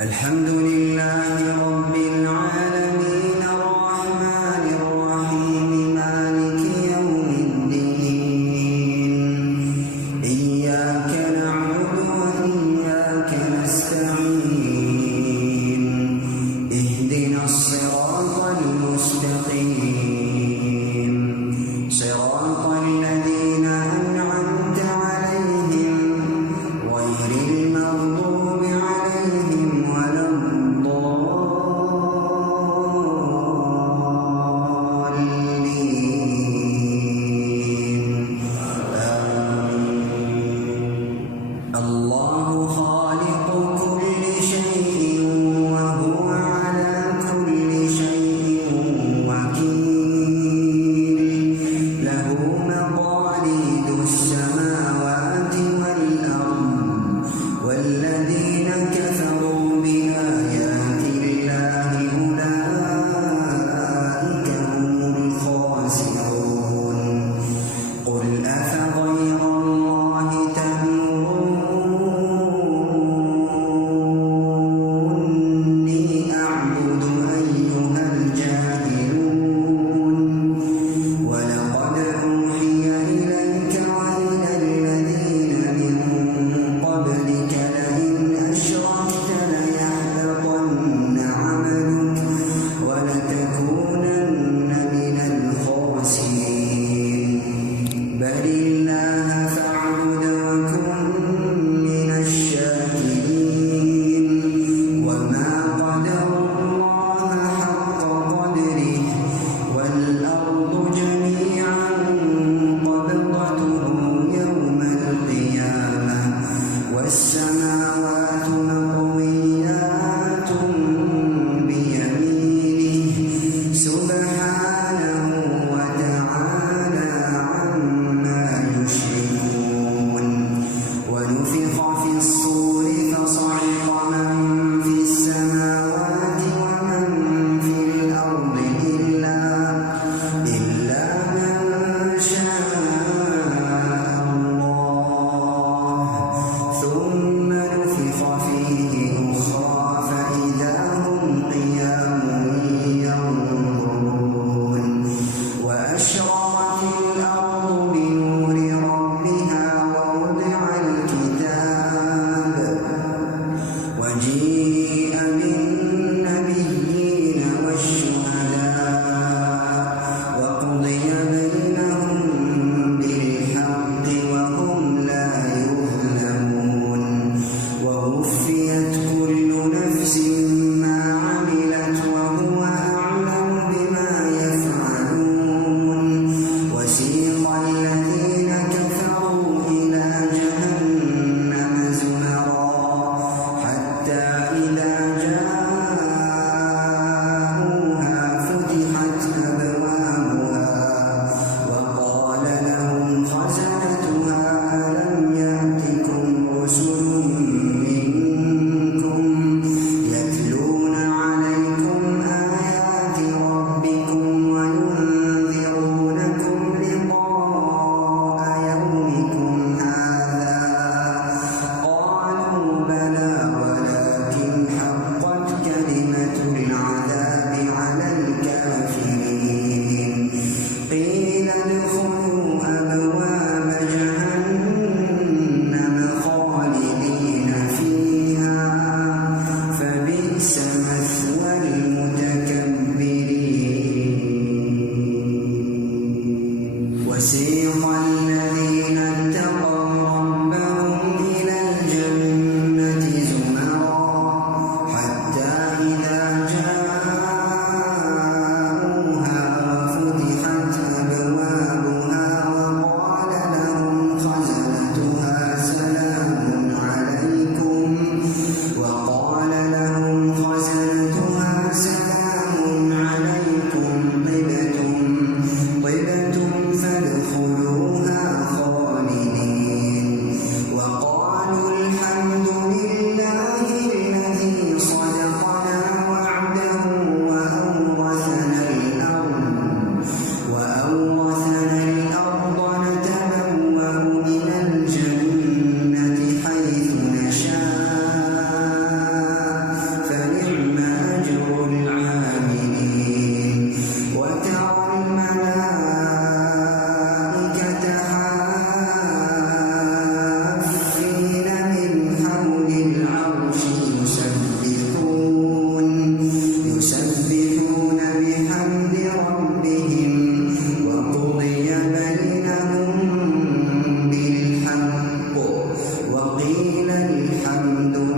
الحمد لله رب العالمين الرحمن الرحيم مالك يوم الدين إياك نعبد وإياك نستعين اهدنا الصراط المستقيم صراط الذين أنعمت عليهم غير المغضوب عليهم ولا الضالين الله خالق كل شيء وهو على كل شيء وكيل له مقاليد السماوات والأرض والذين كفروا بآيات الله أولئك هم الخاسرون قل أفغير الله تأمروني أعبد أيها الجاهلون ولقد أوحي إليك وإلى الذين من قبلك لئن أشركت ليحبطن عملك ولتكونن من الخاسرين بل الله فاعبد وكن من الشاكرين وما قدروا الله حق قدره والأرض جميعا قبضته يوم القيامة والسماوات مطويات بيمينه سبحانه وتعالى عما يشركون ونفخ في الصور فصعق من في السماوات ومن في الأرض إلا من شاء الله ثم نفخ فيه أخرى فإذا هم قيام ينظرون وأشرقت الأرض بنور ربها ووضع الكتاب وجيء بالنبيين والشهداء وقضي بينهم بالحق وهم لا يظلمون ووفيت كل نفس ما عملت وهو أعلم بما يفعلون وسيق الذين كفروا إلى جهنم زمرا حتى إذا يسبحون بحمد ربهم وقضي بينهم بالحق وقيل الحمد